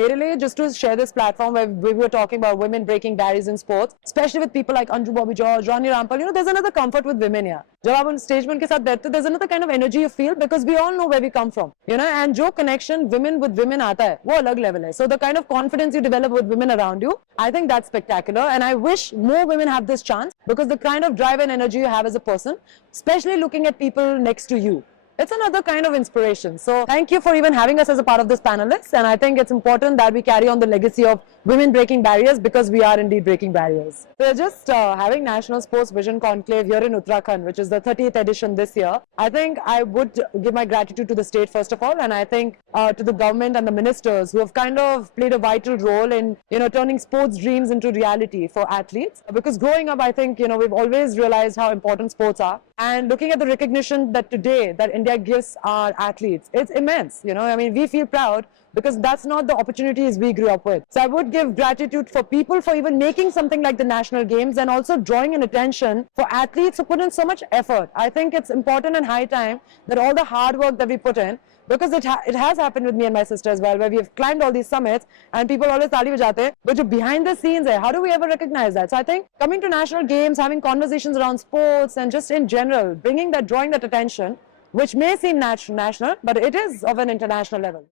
मेरे लिए just to share this platform where we were talking about women breaking barriers in sports, especially with people like Anju Bobby George, Ronnie Rampal, you know, there's another comfort with women here. जब आप उन stage में उनके साथ बैठते there's another kind of energy you feel because we all know where we come from, you know, and जो connection women with women आता है वो अलग level है. So the kind of confidence you develop with women around you, I think that's spectacular, and I wish more women have this chance because the kind of drive and energy you have as a person, especially looking at people next to you, it's another kind of inspiration. So thank you for even having us as a part of this panelist, and I think it's important that we carry on the legacy of women breaking barriers because we are indeed breaking barriers. We're just having National Sports Vision Conclave here in Uttarakhand, which is the 30th edition this year. I think I would give my gratitude to the state first of all, and I think to the government and the ministers who have kind of played a vital role in, you know, turning sports dreams into reality for athletes. Because growing up, I think, you know, we've always realized how important sports are, and looking at the recognition that today that India gives our athletes, it's immense. You know, I mean, we feel proud because that's not the opportunities we grew up with. So I would give gratitude for people for even making something like the National Games and also drawing an attention for athletes who put in so much effort. I think it's important and high time that all the hard work that we put in, because it has happened with me and my sister as well, where we have climbed all these summits and people always taali bajate, but jo behind the scenes hai, how do we ever recognize that? So I think coming to National Games, having conversations around sports and just in general, drawing that attention, which may seem national, but it is of an international level.